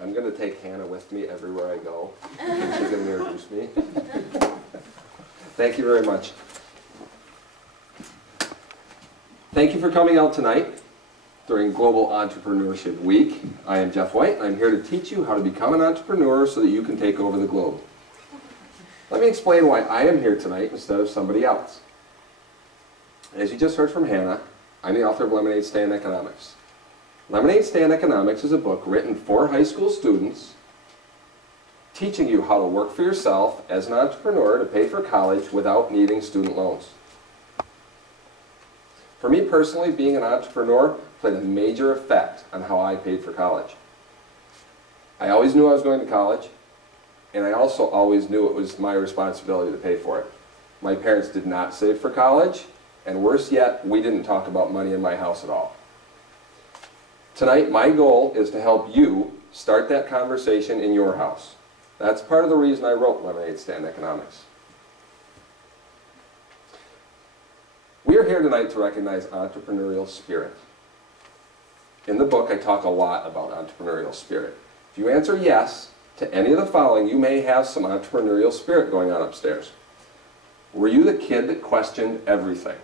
I'm going to take Hannah with me everywhere I go. She's going to introduce me. Thank you very much. Thank you for coming out tonight during Global Entrepreneurship Week. I am Geof White. I'm here to teach you how to become an entrepreneur so that you can take over the globe. Let me explain why I am here tonight instead of somebody else. As you just heard from Hannah, I'm the author of Lemonade Stand Economics. Lemonade Stand Economics is a book written for high school students teaching you how to work for yourself as an entrepreneur to pay for college without needing student loans. For me personally, being an entrepreneur played a major effect on how I paid for college. I always knew I was going to college, and I also always knew it was my responsibility to pay for it. My parents did not save for college, and worse yet, we didn't talk about money in my house at all. Tonight, my goal is to help you start that conversation in your house. That's part of the reason I wrote Lemonade Stand Economics. We are here tonight to recognize entrepreneurial spirit. In the book, I talk a lot about entrepreneurial spirit. If you answer yes to any of the following, you may have some entrepreneurial spirit going on upstairs. Were you the kid that questioned everything?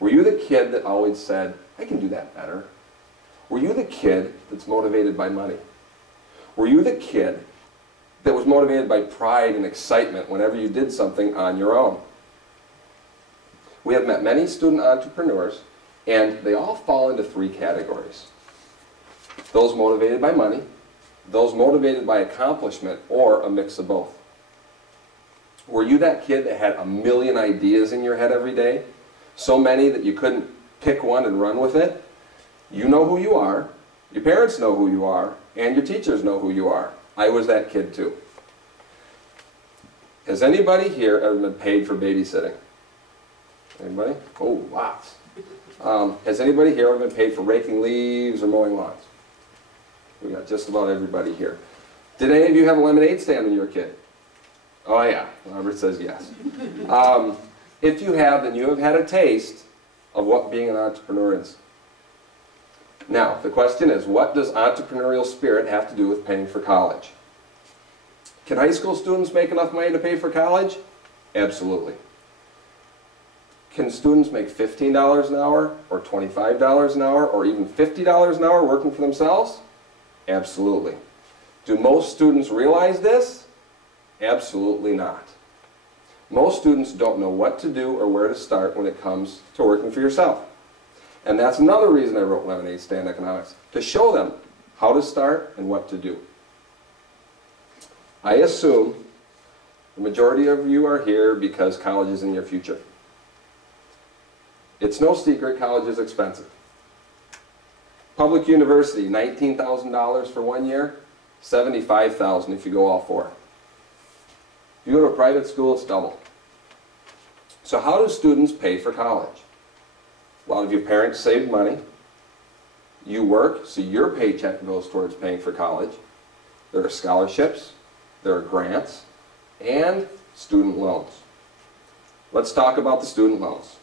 Were you the kid that always said, I can do that better? Were you the kid that's motivated by money? Were you the kid that was motivated by pride and excitement whenever you did something on your own? We have met many student entrepreneurs, and they all fall into three categories. Those motivated by money, those motivated by accomplishment, or a mix of both. Were you that kid that had a million ideas in your head every day? So many that you couldn't pick one and run with it? You know who you are, your parents know who you are, and your teachers know who you are. I was that kid too. Has anybody here ever been paid for babysitting? Anybody? Oh, lots. Has anybody here ever been paid for raking leaves or mowing lawns? We got just about everybody here. Did any of you have a lemonade stand when you were a kid? Oh yeah, Robert says yes. If you have, then you have had a taste of what being an entrepreneur is. Now, the question is, what does entrepreneurial spirit have to do with paying for college? Can high school students make enough money to pay for college? Absolutely. Can students make $15 an hour, or $25 an hour, or even $50 an hour working for themselves? Absolutely. Do most students realize this? Absolutely not. Most students don't know what to do or where to start when it comes to working for yourself. And that's another reason I wrote Lemonade Stand Economics, to show them how to start and what to do. I assume the majority of you are here because college is in your future. It's no secret college is expensive. Public university, $19,000 for 1 year, $75,000 if you go all four. If you go to a private school, it's double. So how do students pay for college? A lot of your parents saved money. You work, so your paycheck goes towards paying for college. There are scholarships, there are grants, and student loans. Let's talk about the student loans.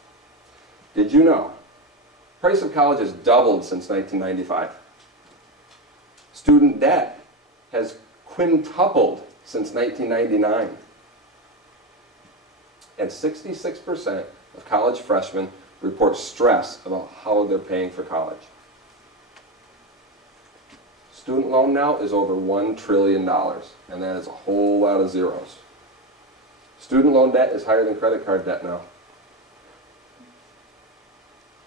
Did you know the price of college has doubled since 1995? Student debt has quintupled since 1999. And 66% of college freshmen report stress about how they're paying for college. Student loan now is over $1 trillion, and that is a whole lot of zeros. Student loan debt is higher than credit card debt now.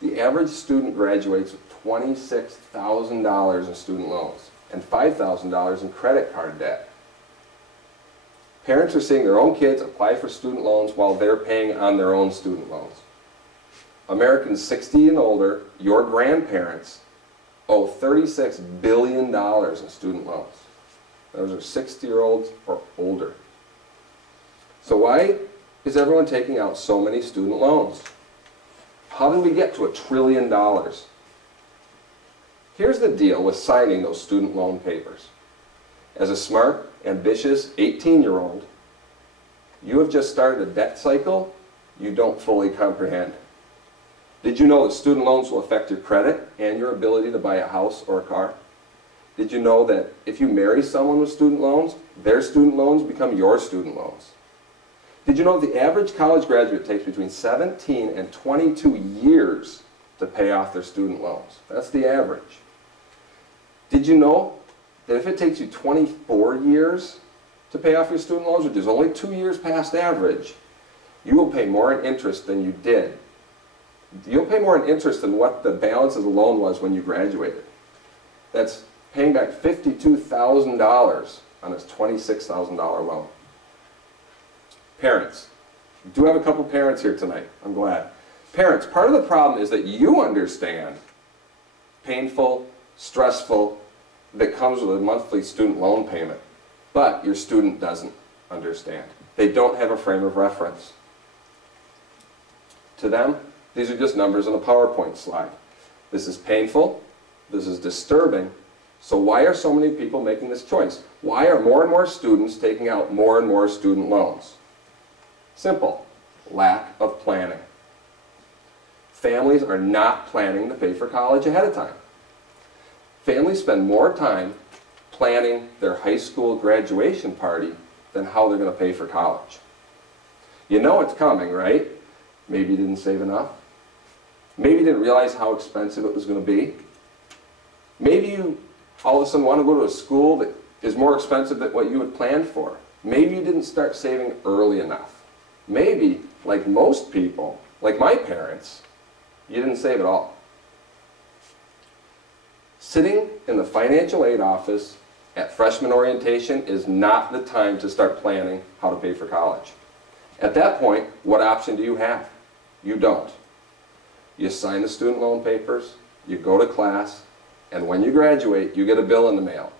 The average student graduates with $26,000 in student loans and $5,000 in credit card debt. Parents are seeing their own kids apply for student loans while they're paying on their own student loans. Americans 60 and older, your grandparents, owe $36 billion in student loans. Those are 60-year-olds or older. So why is everyone taking out so many student loans? How did we get to $1 trillion? Here's the deal with signing those student loan papers. As a smart, ambitious 18-year-old, you have just started a debt cycle you don't fully comprehend. Did you know that student loans will affect your credit and your ability to buy a house or a car? Did you know that if you marry someone with student loans, their student loans become your student loans? Did you know that the average college graduate takes between 17 and 22 years to pay off their student loans? That's the average. Did you know that if it takes you 24 years to pay off your student loans, which is only 2 years past average, you will pay more in interest than you did. You'll pay more in interest than what the balance of the loan was when you graduated. That's paying back $52,000 on this $26,000 loan. Parents. We do have a couple parents here tonight. I'm glad. Parents, part of the problem is that you understand painful, stressful, that comes with a monthly student loan payment, but your student doesn't understand. They don't have a frame of reference. To them, these are just numbers on a PowerPoint slide. This is painful, this is disturbing, so why are so many people making this choice? Why are more and more students taking out more and more student loans? Simple. Lack of planning. Families are not planning to pay for college ahead of time. Families spend more time planning their high school graduation party than how they're going to pay for college. You know it's coming, right? Maybe you didn't save enough. Maybe you didn't realize how expensive it was going to be. Maybe you all of a sudden want to go to a school that is more expensive than what you had planned for. Maybe you didn't start saving early enough. Maybe, like most people, like my parents, you didn't save at all. Sitting in the financial aid office at freshman orientation is not the time to start planning how to pay for college. At that point, what option do you have? You don't. You sign the student loan papers, you go to class, and when you graduate, you get a bill in the mail.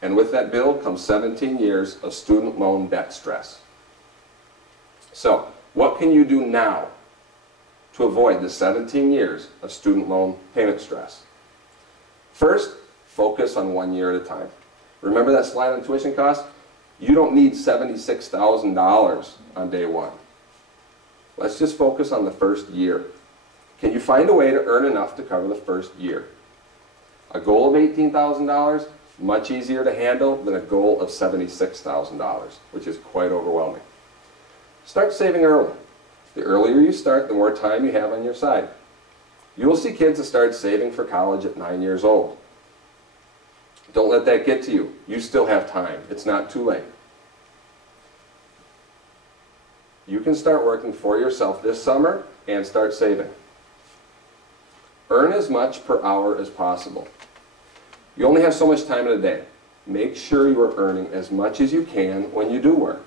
And with that bill comes 17 years of student loan debt stress. So, what can you do now to avoid the 17 years of student loan payment stress? First, focus on 1 year at a time. Remember that slide on tuition cost? You don't need $76,000 on day one. Let's just focus on the first year. Can you find a way to earn enough to cover the first year? A goal of $18,000, much easier to handle than a goal of $76,000, which is quite overwhelming. Start saving early. The earlier you start, the more time you have on your side. You will see kids that start saving for college at 9 years old. Don't let that get to you. You still have time. It's not too late. You can start working for yourself this summer and start saving. Earn as much per hour as possible. You only have so much time in a day. Make sure you are earning as much as you can when you do work.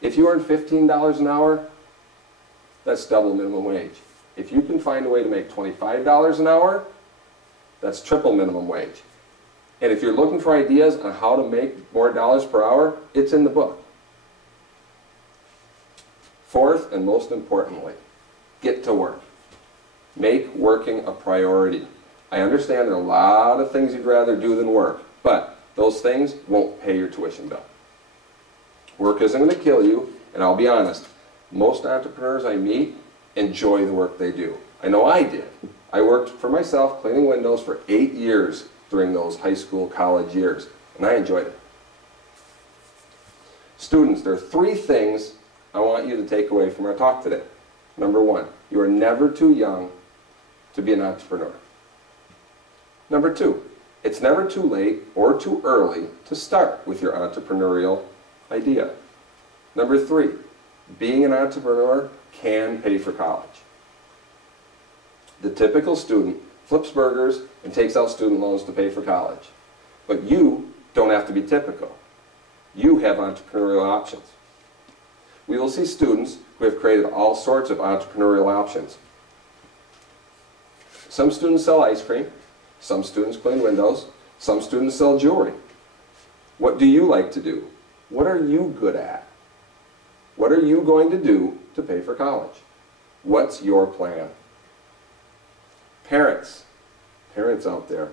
If you earn $15 an hour, that's double minimum wage. If you can find a way to make $25 an hour, that's triple minimum wage. And if you're looking for ideas on how to make more dollars per hour, it's in the book. Fourth, and most importantly, get to work. Make working a priority. I understand there are a lot of things you'd rather do than work, but those things won't pay your tuition bill. Work isn't going to kill you, and I'll be honest, most entrepreneurs I meet enjoy the work they do. I know I did. I worked for myself cleaning windows for 8 years during those high school, college years, and I enjoyed it. Students, there are 3 things I want you to take away from our talk today. Number 1, you are never too young to be an entrepreneur. Number 2, it's never too late or too early to start with your entrepreneurial idea. Number 3, being an entrepreneur can pay for college. The typical student flips burgers and takes out student loans to pay for college. But you don't have to be typical. You have entrepreneurial options. We will see students who have created all sorts of entrepreneurial options. Some students sell ice cream, some students clean windows, some students sell jewelry. What do you like to do? What are you good at? What are you going to do to pay for college? What's your plan? Parents out there,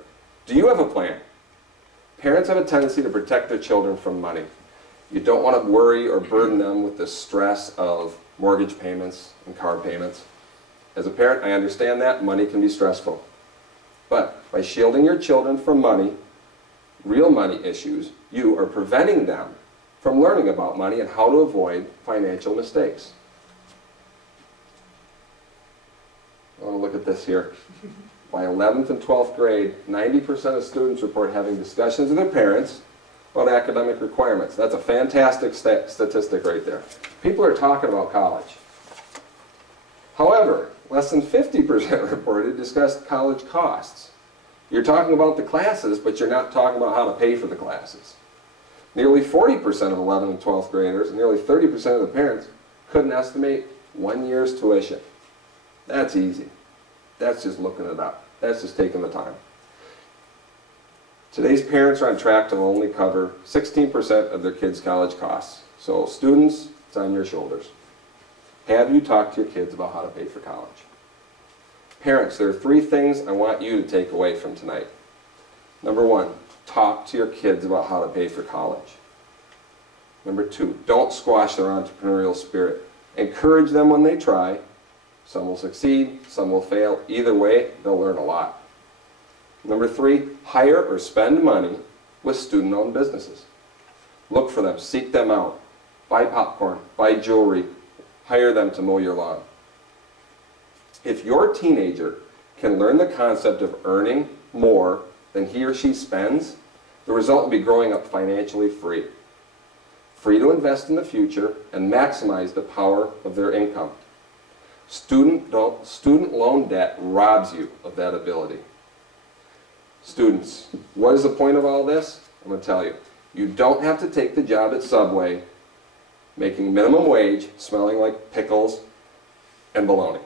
do you have a plan? Parents have a tendency to protect their children from money. You don't want to worry or burden them with the stress of mortgage payments and car payments. As a parent, I understand that money can be stressful. But by shielding your children from money, real money issues, you are preventing them from learning about money and how to avoid financial mistakes. I want to look at this here. By 11th and 12th grade, 90% of students report having discussions with their parents about academic requirements. That's a fantastic statistic right there. People are talking about college. However, less than 50% reported discussed college costs. You're talking about the classes, but you're not talking about how to pay for the classes. Nearly 40% of 11th and 12th graders, and nearly 30% of the parents, couldn't estimate 1 year's tuition. That's easy. That's just looking it up. That's just taking the time. Today's parents are on track to only cover 16% of their kids' college costs. So students, it's on your shoulders. Have you talked to your kids about how to pay for college? Parents, there are 3 things I want you to take away from tonight. Number 1, talk to your kids about how to pay for college. Number 2, don't squash their entrepreneurial spirit. Encourage them when they try. Some will succeed, some will fail. Either way, they'll learn a lot. Number 3, hire or spend money with student-owned businesses. Look for them, seek them out. Buy popcorn, buy jewelry, hire them to mow your lawn. If your teenager can learn the concept of earning more than he or she spends, the result will be growing up financially free. Free to invest in the future and maximize the power of their income. Student loan debt robs you of that ability. Students, what is the point of all this? I'm going to tell you. You don't have to take the job at Subway making minimum wage, smelling like pickles and bologna.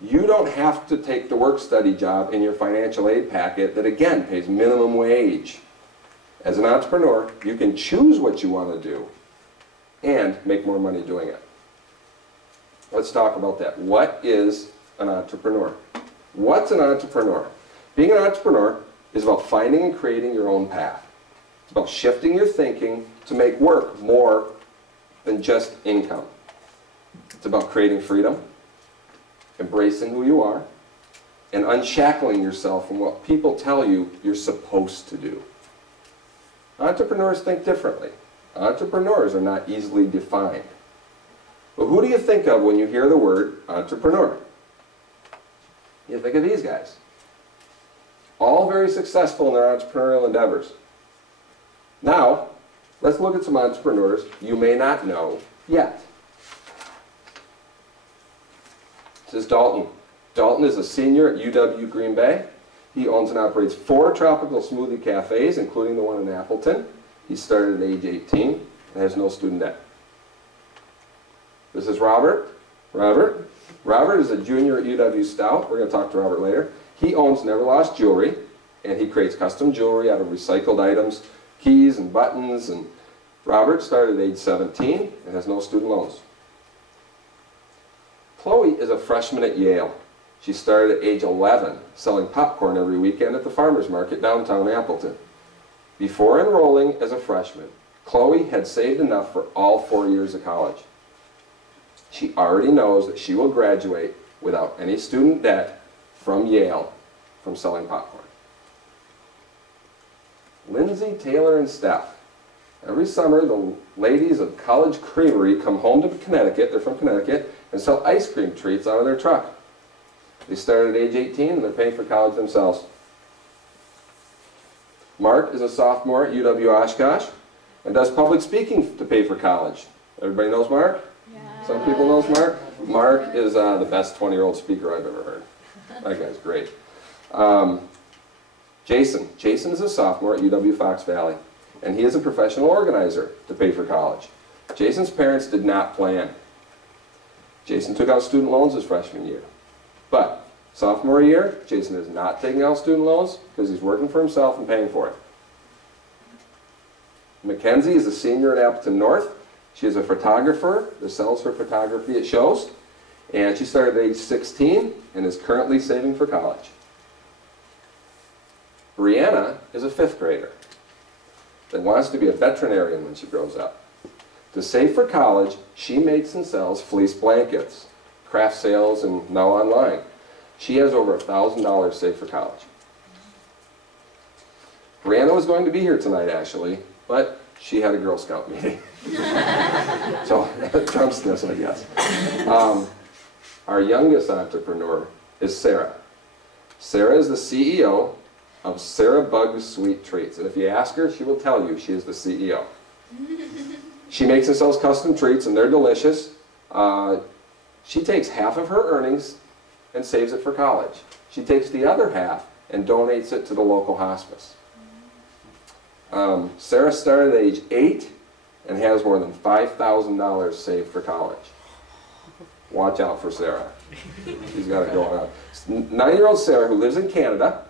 You don't have to take the work-study job in your financial aid packet that, again, pays minimum wage. As an entrepreneur, you can choose what you want to do and make more money doing it. Let's talk about that. What is an entrepreneur? What's an entrepreneur? Being an entrepreneur is about finding and creating your own path. It's about shifting your thinking to make work more than just income. It's about creating freedom, embracing who you are, and unshackling yourself from what people tell you you're supposed to do. Entrepreneurs think differently. Entrepreneurs are not easily defined. But who do you think of when you hear the word entrepreneur? You think of these guys. All very successful in their entrepreneurial endeavors. Now, let's look at some entrepreneurs you may not know yet. This is Dalton. Dalton is a senior at UW Green Bay. He owns and operates 4 tropical smoothie cafes, including the one in Appleton. He started at age 18 and has no student debt. This is Robert. Robert is a junior at UW Stout. We're going to talk to Robert later. He owns Never Lost Jewelry, and he creates custom jewelry out of recycled items, keys and buttons. And Robert started at age 17 and has no student loans. Chloe is a freshman at Yale. She started at age 11 selling popcorn every weekend at the farmer's market downtown Appleton. Before enrolling as a freshman, Chloe had saved enough for all 4 years of college. She already knows that she will graduate without any student debt from Yale from selling popcorn. Lindsay, Taylor, and Steph. Every summer, the ladies of College Creamery come home to Connecticut, they're from Connecticut, and sell ice cream treats out of their truck. They started at age 18 and they're paying for college themselves. Mark is a sophomore at UW Oshkosh and does public speaking to pay for college. Everybody knows Mark? Yeah. Some people knows Mark? Mark is the best 20-year-old speaker I've ever heard. That guy's great. Jason is a sophomore at UW Fox Valley, and he is a professional organizer to pay for college. Jason's parents did not plan. Jason took out student loans his freshman year. But sophomore year, Jason is not taking out student loans because he's working for himself and paying for it. Mackenzie is a senior at Appleton North. She is a photographer that sells her photography at shows. And she started at age 16 and is currently saving for college. Brianna is a 5th grader that wants to be a veterinarian when she grows up. To save for college, she makes and sells fleece blankets, craft sales, and now online. She has over $1,000 saved for college. Brianna was going to be here tonight, actually, but she had a Girl Scout meeting. So, trumps this, I guess. Our youngest entrepreneur is Sarah. Sarah is the CEO of Sarah Bug's Sweet Treats. And if you ask her, she will tell you she is the CEO. She makes and sells custom treats, and they're delicious. She takes half of her earnings and saves it for college. She takes the other half and donates it to the local hospice. Sarah started at age 8 and has more than $5,000 saved for college. Watch out for Sarah. She's got it going on. 9-year-old Sarah, who lives in Canada,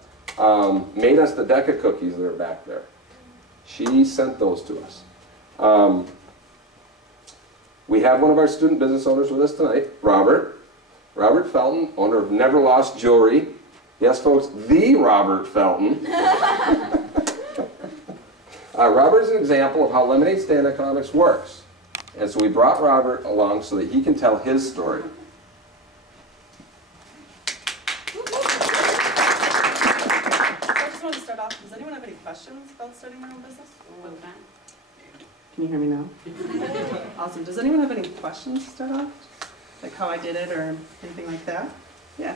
made us the deck of cookies that are back there. She sent those to us. We have one of our student business owners with us tonight, Robert. Robert Felton, owner of Never Lost Jewelry. Yes, folks, the Robert Felton. Robert is an example of how lemonade stand economics works. And so we brought Robert along so that he can tell his story. I just want to start off, does anyone have any questions about starting their own business? Can you hear me now? Awesome. Does anyone have any questions to start off? Like how I did it or anything like that? Yeah.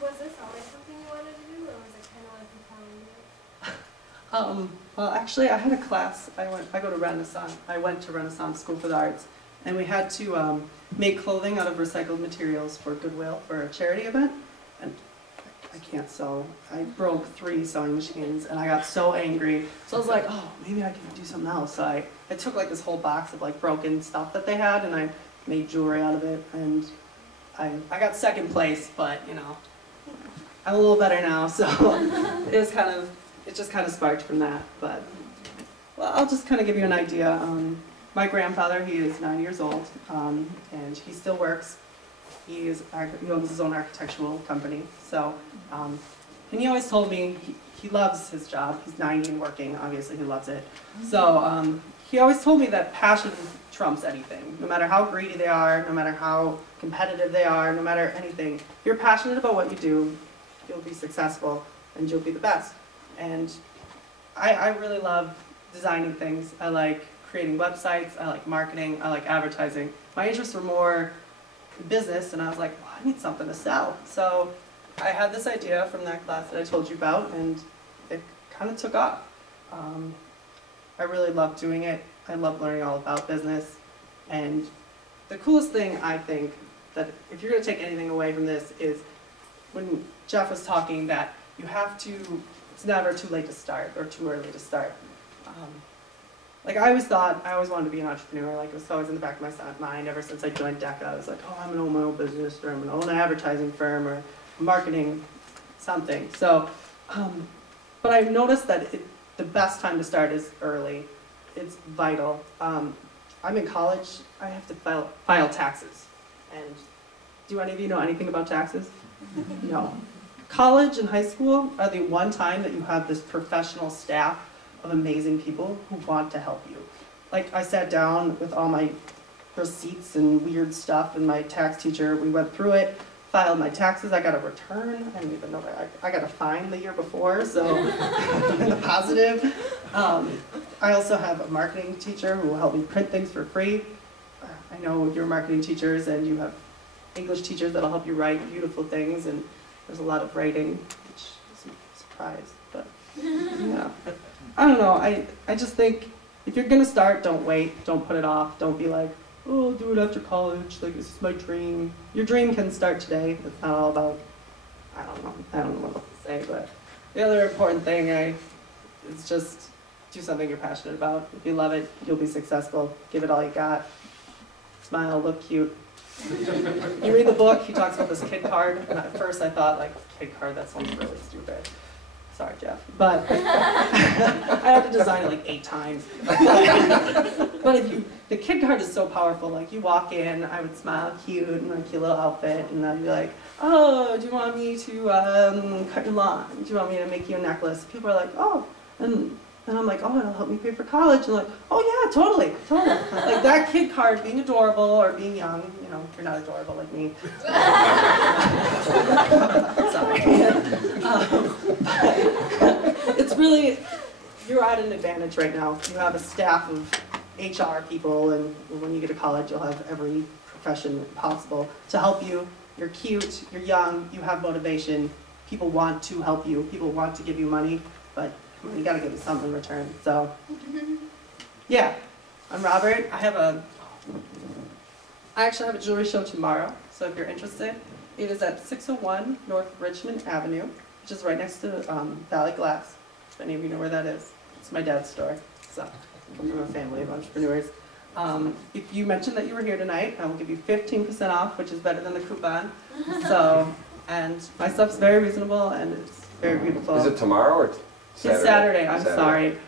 Was this always something you wanted to do, or was it kind of like you found it? Well, actually, I had a class. I went to Renaissance School for the Arts, and we had to make clothing out of recycled materials for Goodwill for a charity event. And I can't sew. I broke 3 sewing machines, and I got so angry. So I was like, oh, maybe I can do something else. So I took like this whole box of like broken stuff that they had, and I made jewelry out of it. And I got 2nd place, but you know, I'm a little better now. So it just kind of sparked from that. But well, I'll just kind of give you an idea. My grandfather, he is 9 years old, and he still works. He owns his own architectural company. So, and he always told me he loves his job. He's 90 and working. Obviously, he loves it. So he always told me that passion trumps anything. No matter how greedy they are, no matter how competitive they are, no matter anything, if you're passionate about what you do, you'll be successful and you'll be the best. And I really love designing things. I like creating websites. I like marketing. I like advertising. My interests were more business, and I was like, well, I need something to sell. So I had this idea from that class that I told you about, and it kind of took off. I really love doing it. I love learning all about business. And the coolest thing, I think, that if you're going to take anything away from this is when Geof was talking that you have to, it's never too late to start or too early to start. Like I always wanted to be an entrepreneur. Like it was always in the back of my mind ever since I joined DECA. I was like, oh, I'm going to own my own business, or I'm going to own an advertising firm, or marketing something. So, but I've noticed that the best time to start is early. It's vital. I'm in college. I have to file taxes. And do any of you know anything about taxes? No. College and high school are the one time that you have this professional staff of amazing people who want to help you. Like I sat down with all my receipts and weird stuff, and my tax teacher, we went through it, filed my taxes. I got a return. I didn't even know that. I got a fine the year before, so in the positive. I also have a marketing teacher who will help me print things for free. I know you're marketing teachers, and you have English teachers that'll help you write beautiful things, and there's a lot of writing, which is a surprise, but yeah. I don't know, I just think if you're gonna start, don't wait, don't put it off, don't be like, oh, I'll do it after college, like this is my dream. Your dream can start today. It's not all about, I don't know what else to say, but the other important thing is just do something you're passionate about. If you love it, you'll be successful. Give it all you got. Smile, look cute. You read the book, he talks about this kid card, and at first I thought, like, kid card, that sounds really stupid. Sorry, Geof. But I had to design it like 8 times. But the kid card is so powerful. Like, you walk in, I would smile cute in a cute little outfit, and I'd be like, oh, do you want me to cut your lawn? Do you want me to make you a necklace? People are like, oh. And And I'm like, oh, it'll help me pay for college. And like, oh yeah, totally. Like that kid card, being adorable or being young, you know, you're not adorable like me. Sorry. It's really, you're at an advantage right now. You have a staff of HR people, and when you get to college, you'll have every profession possible to help you. You're cute, you're young, you have motivation. People want to help you. People want to give you money, but you gotta give me something in return. So, yeah, I'm Robert. I actually have a jewelry show tomorrow. So if you're interested, it is at 601 North Richmond Avenue, which is right next to Valley Glass. If any of you know where that is, it's my dad's store. So I come from a family of entrepreneurs. If you mentioned that you were here tonight, I will give you 15% off, which is better than the coupon. So, and my stuff's very reasonable and it's very beautiful. Is it tomorrow or Saturday? It's Saturday, I'm sorry.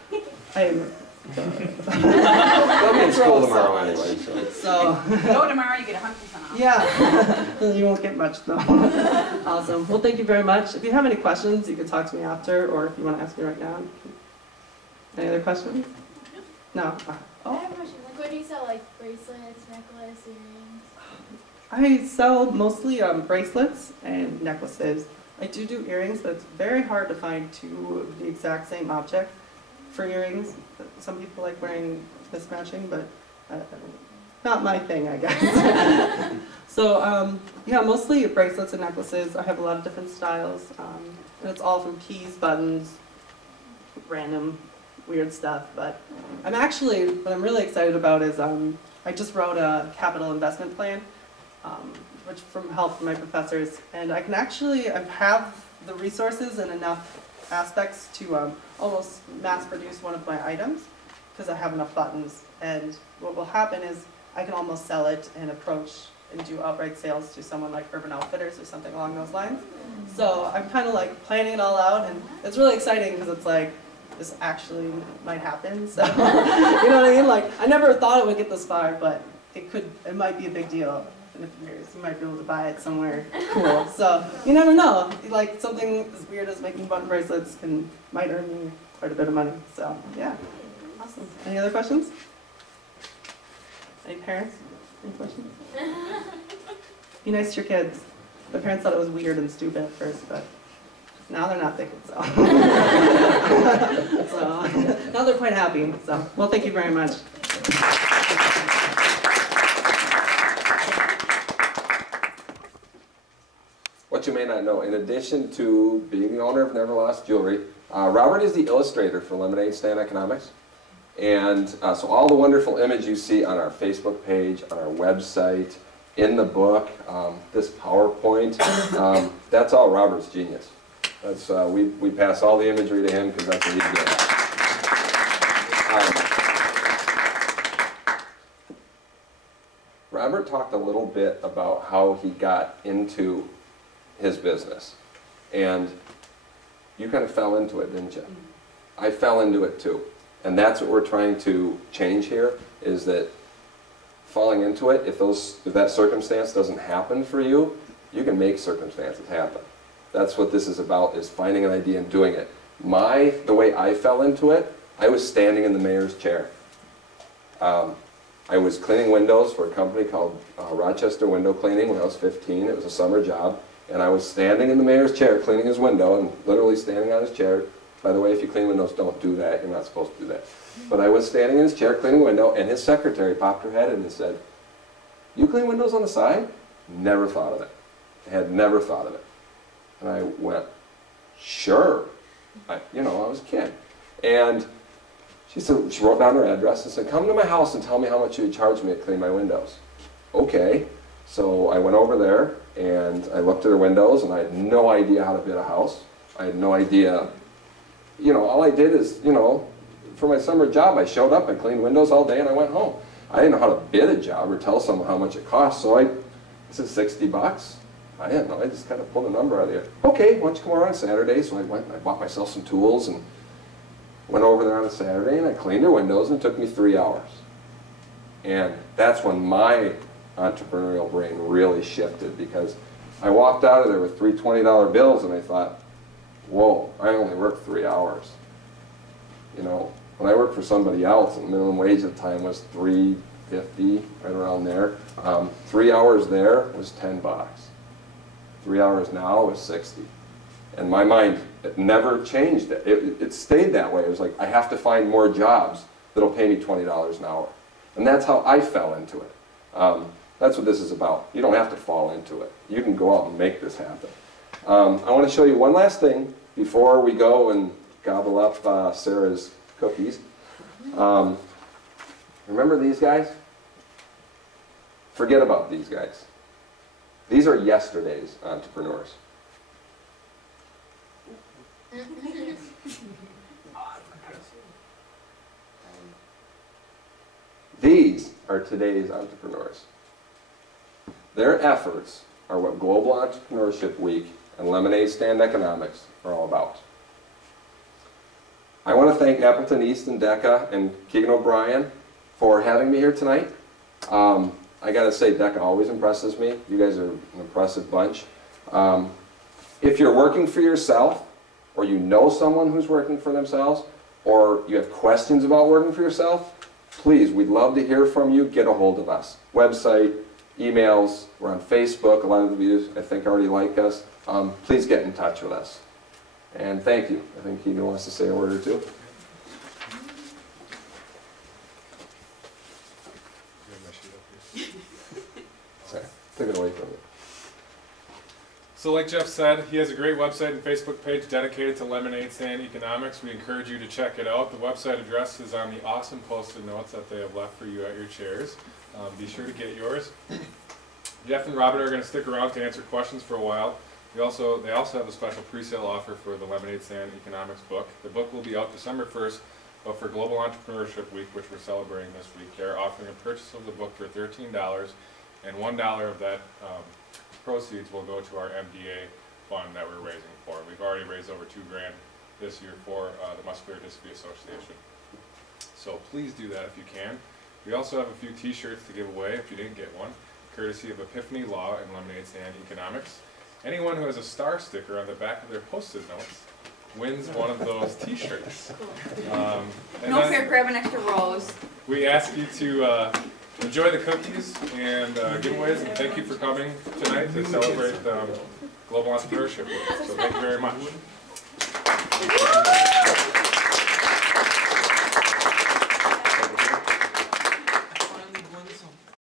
I'm I'll be in school tomorrow anyway. So. Go tomorrow, you get 100% off. Yeah, you won't get much though. Awesome. Well, thank you very much. If you have any questions, you can talk to me after, or if you want to ask me right now. Any other questions? No? I have a question. Like, what do you sell? Like bracelets, necklace, earrings? I sell mostly bracelets and necklaces. I do earrings, but it's very hard to find two of the exact same object for earrings. Some people like wearing mismatching, but not my thing, I guess. So yeah, mostly bracelets and necklaces. I have a lot of different styles, and it's all from keys, buttons, random weird stuff. But what I'm really excited about is I just wrote a capital investment plan, which from help from my professors, and I have the resources and enough aspects to almost mass produce one of my items because I have enough buttons. And what will happen is I can almost sell it and approach and do outright sales to someone like Urban Outfitters or something along those lines. So I'm kind of like planning it all out, and it's really exciting because it's like, this actually might happen. So, you know what I mean? Like, I never thought it would get this far, but it might be a big deal in a few years. You might be able to buy it somewhere cool. So, you never know. Like, something as weird as making button bracelets might earn you quite a bit of money. So, yeah. Awesome. Any other questions? Any parents? Any questions? Be nice to your kids. My parents thought it was weird and stupid at first, but now they're not thinking so. So now they're quite happy. So, well, thank you very much. What you may not know, in addition to being the owner of Never Lost Jewelry, Robert is the illustrator for Lemonade Stand Economics. And so all the wonderful images you see on our Facebook page, on our website, in the book, this PowerPoint, that's all Robert's genius. That's, we pass all the imagery to him because that's what he's doing. Robert talked a little bit about how he got into his business. And you kind of fell into it, didn't you? I fell into it too. And that's what we're trying to change here, is that falling into it, if that circumstance doesn't happen for you, you can make circumstances happen. That's what this is about, is finding an idea and doing it. The way I fell into it, I was standing in the mayor's chair. I was cleaning windows for a company called Rochester Window Cleaning when I was 15. It was a summer job. And I was standing in the mayor's chair cleaning his window, and literally standing on his chair. By the way, if you clean windows, don't do that. You're not supposed to do that. But I was standing in his chair cleaning a window, and his secretary popped her head in and said, "You clean windows on the side?" Never thought of it. I had never thought of it. And I went, "Sure." I was a kid. And she wrote down her address and said, "Come to my house and tell me how much you would charge me to clean my windows." Okay. So I went over there and I looked at her windows, and I had no idea how to bid a house. I had no idea. All I did is, for my summer job, I showed up, I cleaned windows all day, and I went home. I didn't know how to bid a job or tell someone how much it cost, so I said $60. I didn't know, I just kind of pulled a number out of the air. Okay, why don't you come over on Saturday? So I went and I bought myself some tools and went over there on a Saturday, and I cleaned her windows, and it took me 3 hours. And that's when my entrepreneurial brain really shifted, because I walked out of there with 3 $20 bills, and I thought, whoa, I only worked 3 hours. You know, when I worked for somebody else, the minimum wage at the time was $3.50, right around there. 3 hours there was $10. 3 hours now is 60. And my mind, it never changed. It stayed that way. It was like, I have to find more jobs that'll pay me $20 an hour. And that's how I fell into it. That's what this is about. You don't have to fall into it. You can go out and make this happen. I want to show you one last thing before we go and gobble up Sarah's cookies. Remember these guys? Forget about these guys. These are yesterday's entrepreneurs. These are today's entrepreneurs. Their efforts are what Global Entrepreneurship Week and Lemonade Stand Economics are all about. I want to thank Appleton East and DECA and Keegan O'Brien for having me here tonight. I got to say, DECA always impresses me. You guys are an impressive bunch. If you're working for yourself, or you know someone who's working for themselves, or you have questions about working for yourself, please, we'd love to hear from you. Get a hold of us. Website, emails, we're on Facebook. A lot of you, I think, already like us. Please get in touch with us. And thank you. I think Keegan wants to say a word or two. Sorry, took it away from you. So like Geof said, he has a great website and Facebook page dedicated to Lemonade Stand Economics. We encourage you to check it out. The website address is on the awesome post-it notes that they have left for you at your chairs. Be sure to get yours. Geof and Robert are going to stick around to answer questions for a while. They also have a special pre-sale offer for the Lemonade Stand Economics book. The book will be out December 1st, but for Global Entrepreneurship Week, which we're celebrating this week, they're offering a purchase of the book for $13, and $1 of that proceeds will go to our MDA fund that we're raising for. We've already raised over $2 grand this year for the Muscular Dystrophy Association. So please do that if you can. We also have a few t-shirts to give away if you didn't get one, courtesy of Epiphany Law and Lemonade Stand Economics. Anyone who has a star sticker on the back of their post-it notes wins one of those t-shirts. No fear, grab an extra rose. We ask you to enjoy the cookies and giveaways, and thank you for coming tonight to celebrate Global Entrepreneurship Week. So thank you very much.